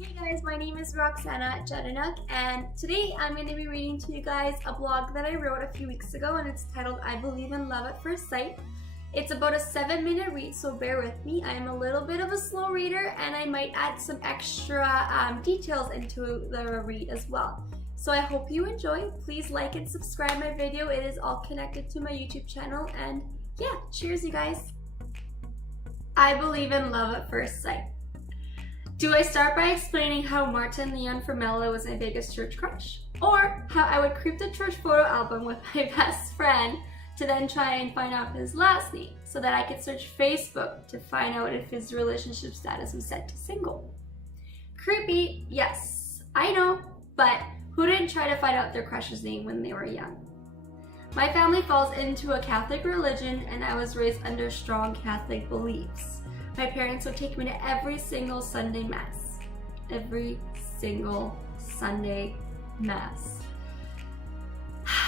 Hey guys, my name is Roxana Jadinuk, and today I'm going to be reading to you guys a blog that I wrote a few weeks ago, and it's titled I Believe in Love at First Sight. It's about a 7-minute read, so bear with me. I am a little bit of a slow reader, and I might add some extra details into the read as well. So I hope you enjoy. Please like and subscribe my video. It is all connected to my YouTube channel, and yeah, cheers you guys. I believe in love at first sight. Do I start by explaining how Martin Leon Formella was my biggest church crush? Or how I would creep the church photo album with my best friend to then try and find out his last name so that I could search Facebook to find out if his relationship status was set to single? Creepy, yes, I know, but who didn't try to find out their crush's name when they were young? My family falls into a Catholic religion, and I was raised under strong Catholic beliefs. My parents would take me to every single Sunday Mass. Every single Sunday Mass.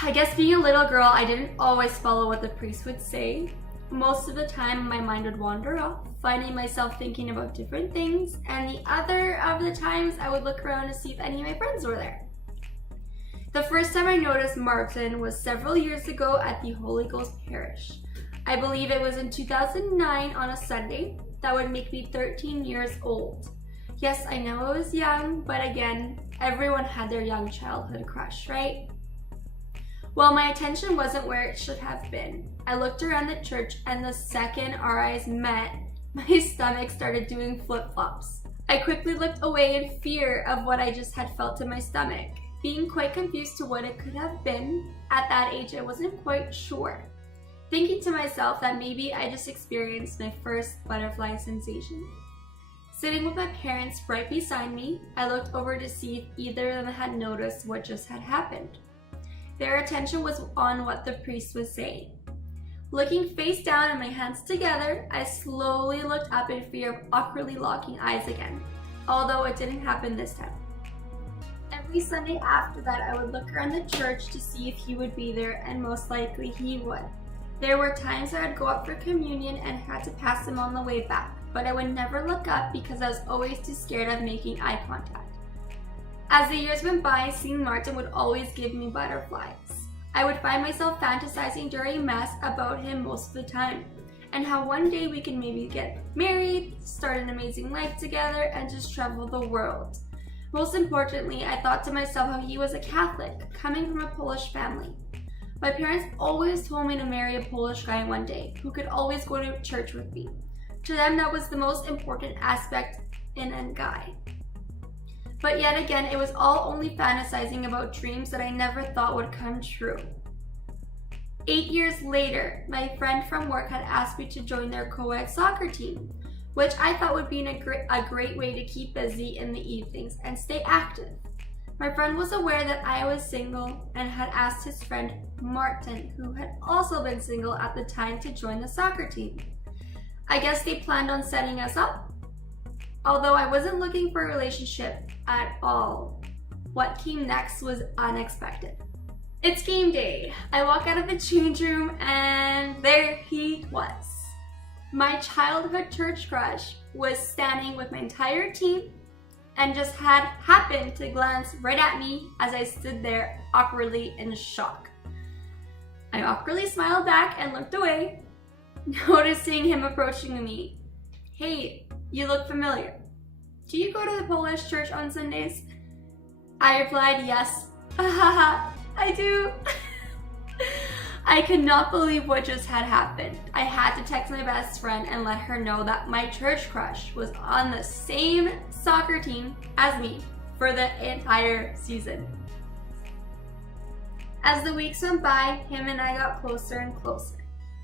I guess being a little girl, I didn't always follow what the priest would say. Most of the time, my mind would wander off, finding myself thinking about different things, and the other of the times, I would look around to see if any of my friends were there. The first time I noticed Martin was several years ago at the Holy Ghost Parish. I believe it was in 2009 on a Sunday. That would make me 13 years old. Yes, I know I was young, but again, everyone had their young childhood crush, right? Well, my attention wasn't where it should have been. I looked around the church, and the second our eyes met, my stomach started doing flip-flops. I quickly looked away in fear of what I just had felt in my stomach. Being quite confused to what it could have been, at that age I wasn't quite sure. Thinking to myself that maybe I just experienced my first butterfly sensation. Sitting with my parents right beside me, I looked over to see if either of them had noticed what just had happened. Their attention was on what the priest was saying. Looking face down and my hands together, I slowly looked up in fear of awkwardly locking eyes again, although it didn't happen this time. Every Sunday after that, I would look around the church to see if he would be there, and most likely he would. There were times I would go up for communion and had to pass him on the way back, but I would never look up because I was always too scared of making eye contact. As the years went by, seeing Martin would always give me butterflies. I would find myself fantasizing during Mass about him most of the time, and how one day we can maybe get married, start an amazing life together, and just travel the world. Most importantly, I thought to myself how he was a Catholic, coming from a Polish family. My parents always told me to marry a Polish guy one day, who could always go to church with me. To them, that was the most important aspect in a guy. But yet again, it was all only fantasizing about dreams that I never thought would come true. 8 years later, my friend from work had asked me to join their co-ed soccer team, which I thought would be a great way to keep busy in the evenings and stay active. My friend was aware that I was single and had asked his friend Martin, who had also been single at the time, to join the soccer team. I guess they planned on setting us up. Although I wasn't looking for a relationship at all, what came next was unexpected. It's game day. I walk out of the change room and there he was. My childhood church crush was standing with my entire team and just had happened to glance right at me as I stood there awkwardly in shock. I awkwardly smiled back and looked away, noticing him approaching me. Hey, you look familiar. Do you go to the Polish church on Sundays? I replied, yes. I do. I could not believe what just had happened. I had to text my best friend and let her know that my church crush was on the same soccer team as me for the entire season. As the weeks went by, him and I got closer and closer.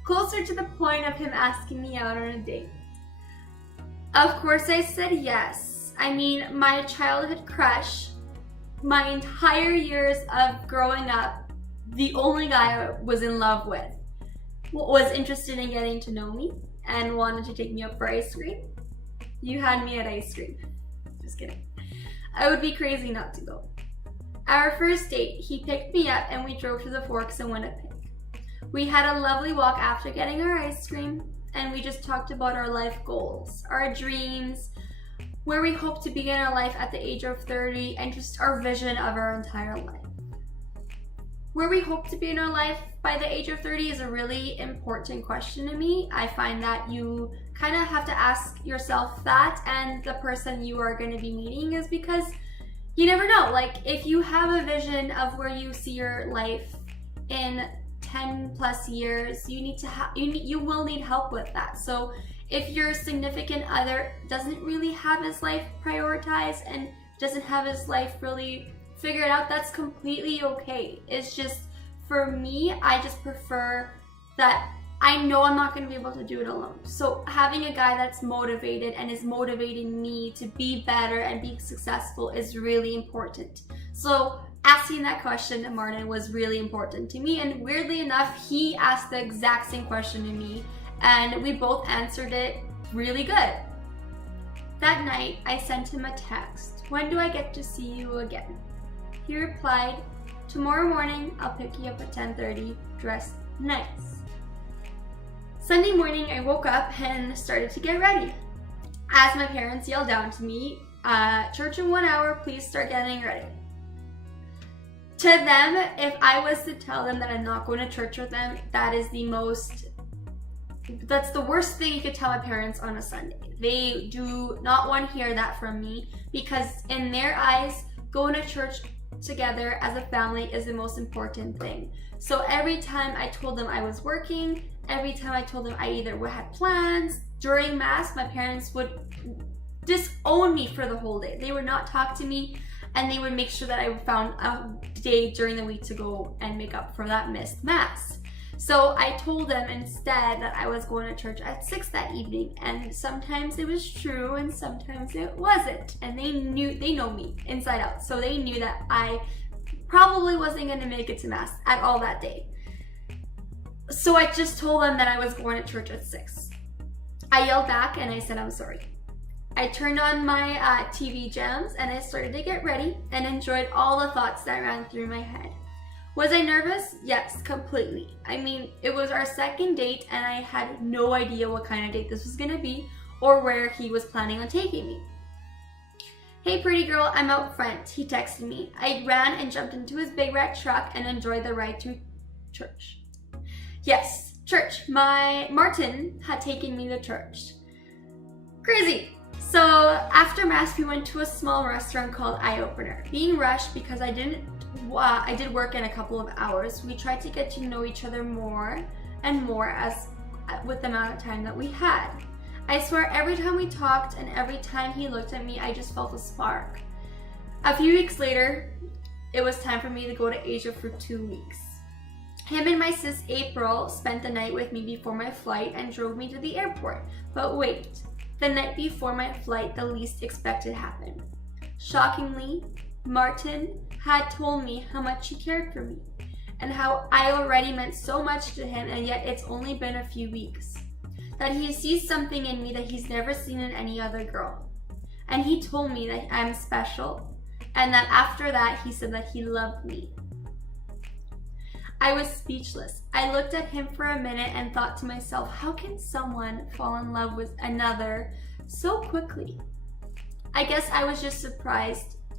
Closer to the point of him asking me out on a date. Of course I said yes. I mean, my childhood crush, my entire years of growing up, the only guy I was in love with was interested in getting to know me and wanted to take me up for ice cream. You had me at ice cream. Just kidding. I would be crazy not to go. Our first date, he picked me up and we drove to the Forks in Winnipeg. We had a lovely walk after getting our ice cream, and we just talked about our life goals, our dreams, where we hope to begin our life at the age of 30, and just our vision of our entire life. Where we hope to be in our life by the age of 30 is a really important question to me. I find that you kind of have to ask yourself that, and the person you are going to be meeting, is because you never know. Like, if you have a vision of where you see your life in 10 plus years, you will need help with that. So if your significant other doesn't really have his life prioritized and doesn't have his life really figured out, that's completely okay. It's just, for me, I just prefer that I know I'm not going to be able to do it alone. So having a guy that's motivated and is motivating me to be better and be successful is really important. So asking that question to Martin was really important to me, and weirdly enough, he asked the exact same question to me, and we both answered it really good. That night, I sent him a text. "When do I get to see you again?" He replied, "Tomorrow morning, I'll pick you up at 10:30, dressed nice." Sunday morning, I woke up and started to get ready. As my parents yelled down to me, "Church in 1 hour, please start getting ready." To them, if I was to tell them that I'm not going to church with them, that's the worst thing you could tell my parents on a Sunday. They do not want to hear that from me, because in their eyes, going to church together as a family is the most important thing. So every time I told them I was working, every time I told them I either had plans, during Mass, my parents would disown me for the whole day. They would not talk to me, and they would make sure that I found a day during the week to go and make up for that missed Mass. So I told them instead that I was going to church at 6 that evening, and sometimes it was true and sometimes it wasn't. And they know me inside out, so they knew that I probably wasn't going to make it to Mass at all that day. So I just told them that I was going to church at 6. I yelled back and I said, "I'm sorry." I turned on my TV jams and I started to get ready and enjoyed all the thoughts that ran through my head. Was I nervous? Yes, completely. I mean, it was our second date and I had no idea what kind of date this was going to be or where he was planning on taking me. "Hey pretty girl, I'm out front," he texted me. I ran and jumped into his big red truck and enjoyed the ride to church. Yes, church. Martin had taken me to church. Crazy. So after Mass, we went to a small restaurant called Eye Opener. Being rushed because I did work in a couple of hours, we tried to get to know each other more and more with the amount of time that we had. I swear every time we talked and every time he looked at me, I just felt a spark. A few weeks later, it was time for me to go to Asia for 2 weeks. Him and my sis April spent the night with me before my flight and drove me to the airport. But wait, the night before my flight, the least expected happened. Shockingly, Martin had told me how much he cared for me and how I already meant so much to him, and yet it's only been a few weeks. That he sees something in me that he's never seen in any other girl. And he told me that I'm special, and that after that he said that he loved me. I was speechless. I looked at him for a minute and thought to myself, how can someone fall in love with another so quickly? I guess I was just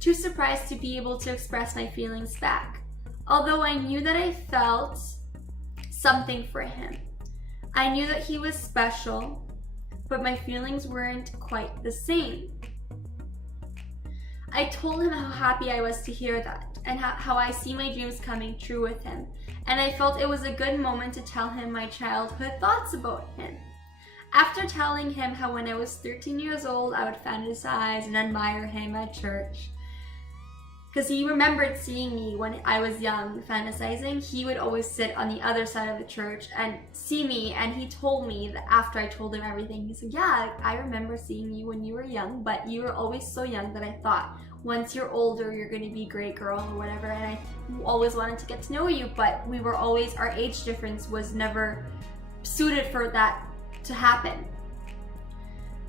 too surprised to be able to express my feelings back. Although I knew that I felt something for him. I knew that he was special, but my feelings weren't quite the same. I told him how happy I was to hear that, and how I see my dreams coming true with him, and I felt it was a good moment to tell him my childhood thoughts about him. After telling him how when I was 13 years old, I would fantasize and admire him at church, because he remembered seeing me when I was young fantasizing. He would always sit on the other side of the church and see me, and he told me that after I told him everything, he said, yeah, I remember seeing you when you were young, but you were always so young that I thought once you're older you're going to be a great girl or whatever, and I always wanted to get to know you, but our age difference was never suited for that to happen.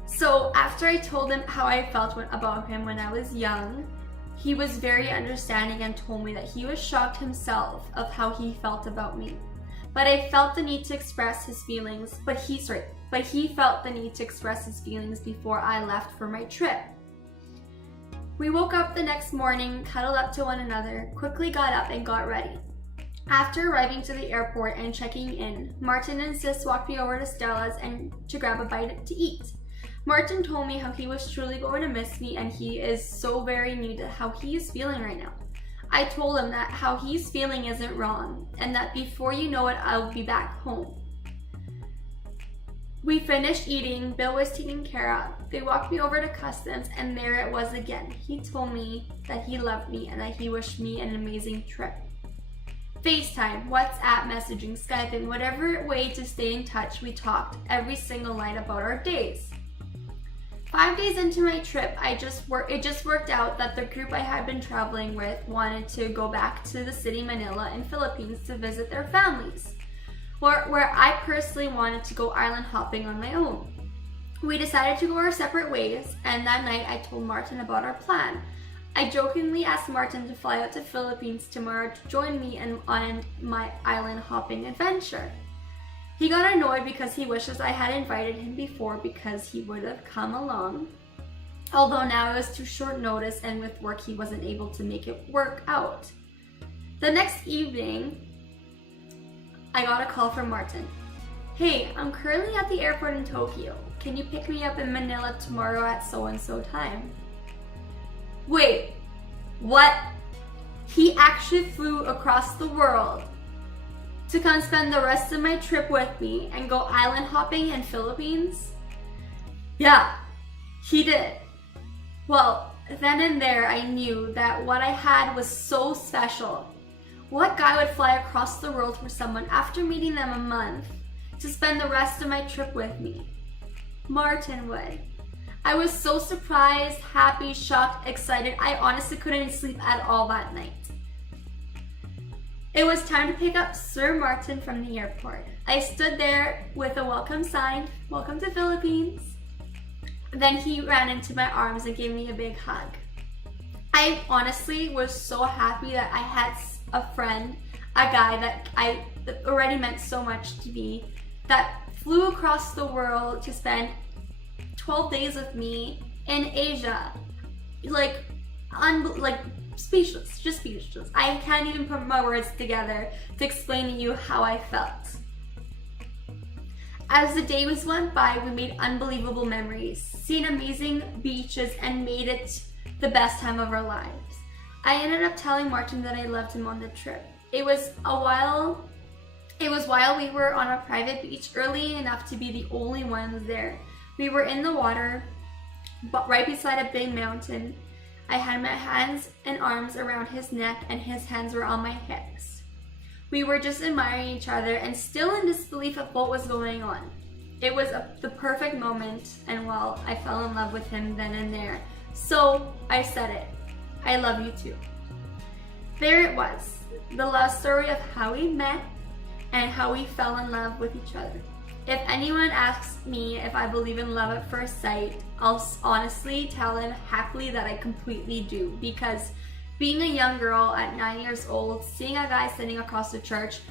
So after I told him how I felt about him when I was young, he was very understanding and told me that he was shocked himself of how he felt about me. But I felt the need to express his feelings, but he felt the need to express his feelings before I left for my trip. We woke up the next morning, cuddled up to one another, quickly got up and got ready. After arriving to the airport and checking in, Martin and Sis walked me over to Stella's and to grab a bite to eat. Martin told me how he was truly going to miss me and he is so very new to how he is feeling right now. I told him that how he's feeling isn't wrong and that before you know it, I'll be back home. We finished eating, Bill was taken care of. They walked me over to customs and there it was again. He told me that he loved me and that he wished me an amazing trip. FaceTime, WhatsApp messaging, Skyping, whatever way to stay in touch, we talked every single night about our days. 5 days into my trip, it just worked out that the group I had been traveling with wanted to go back to the city Manila in Philippines to visit their families, where I personally wanted to go island hopping on my own. We decided to go our separate ways, and that night I told Martin about our plan. I jokingly asked Martin to fly out to Philippines tomorrow to join me on my island hopping adventure. He got annoyed because he wishes I had invited him before because he would have come along. Although now it was too short notice and with work he wasn't able to make it work out. The next evening, I got a call from Martin. Hey, I'm currently at the airport in Tokyo. Can you pick me up in Manila tomorrow at so-and-so time? Wait, what? He actually flew across the world to come spend the rest of my trip with me and go island hopping in Philippines? Yeah, he did. Well, then and there I knew that what I had was so special. What guy would fly across the world for someone after meeting them a month to spend the rest of my trip with me? Martin would. I was so surprised, happy, shocked, excited. I honestly couldn't sleep at all that night. It was time to pick up Sir Martin from the airport. I stood there with a welcome sign, "Welcome to Philippines." Then he ran into my arms and gave me a big hug. I honestly was so happy that I had a friend, a guy that already meant so much to me, that flew across the world to spend 12 days with me in Asia. Speechless, just speechless. I can't even put my words together to explain to you how I felt. As the days went by, we made unbelievable memories, seen amazing beaches, and made it the best time of our lives. I ended up telling Martin that I loved him on the trip. It was while we were on a private beach, early enough to be the only ones there. We were in the water, but right beside a big mountain. I had my hands and arms around his neck and his hands were on my hips. We were just admiring each other and still in disbelief of what was going on. It was the perfect moment, and well, I fell in love with him then and there. So I said it. I love you too. There it was, the love story of how we met and how we fell in love with each other. If anyone asks me if I believe in love at first sight, I'll honestly tell them happily that I completely do, because being a young girl at 9 years old, seeing a guy sitting across the church,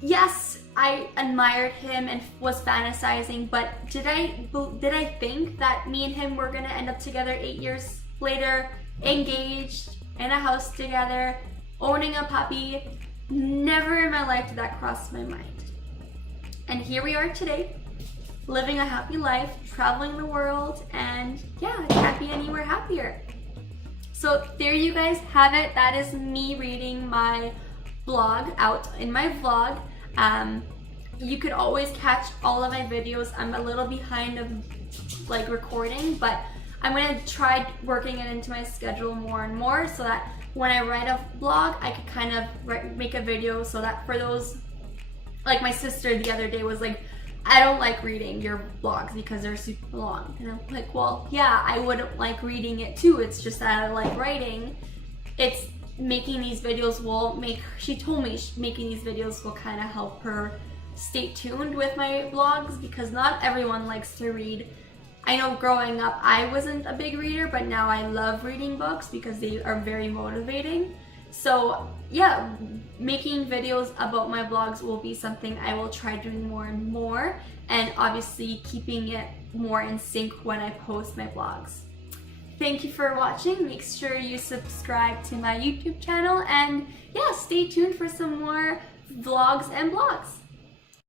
yes, I admired him and was fantasizing, but did I think that me and him were gonna end up together 8 years later, engaged, in a house together, owning a puppy? Never in my life did that cross my mind. And here we are today, living a happy life, traveling the world, and yeah, I can't be anywhere happier. So there you guys have it. That is me reading my blog out in my vlog. You could always catch all of my videos. I'm a little behind of recording, but I'm gonna try working it into my schedule more and more so that when I write a blog, I could kind of make a video so that for those, like my sister the other day was like, I don't like reading your blogs because they're super long. And I'm like, well, yeah, I wouldn't like reading it too. It's just that I like writing. It's making these videos will make, she told me making these videos will kind of help her stay tuned with my vlogs, because not everyone likes to read. I know growing up, I wasn't a big reader, but now I love reading books because they are very motivating. So yeah, making videos about my blogs will be something I will try doing more and more, and obviously keeping it more in sync when I post my blogs. Thank you for watching. Make sure you subscribe to my YouTube channel, and yeah, stay tuned for some more vlogs and blogs.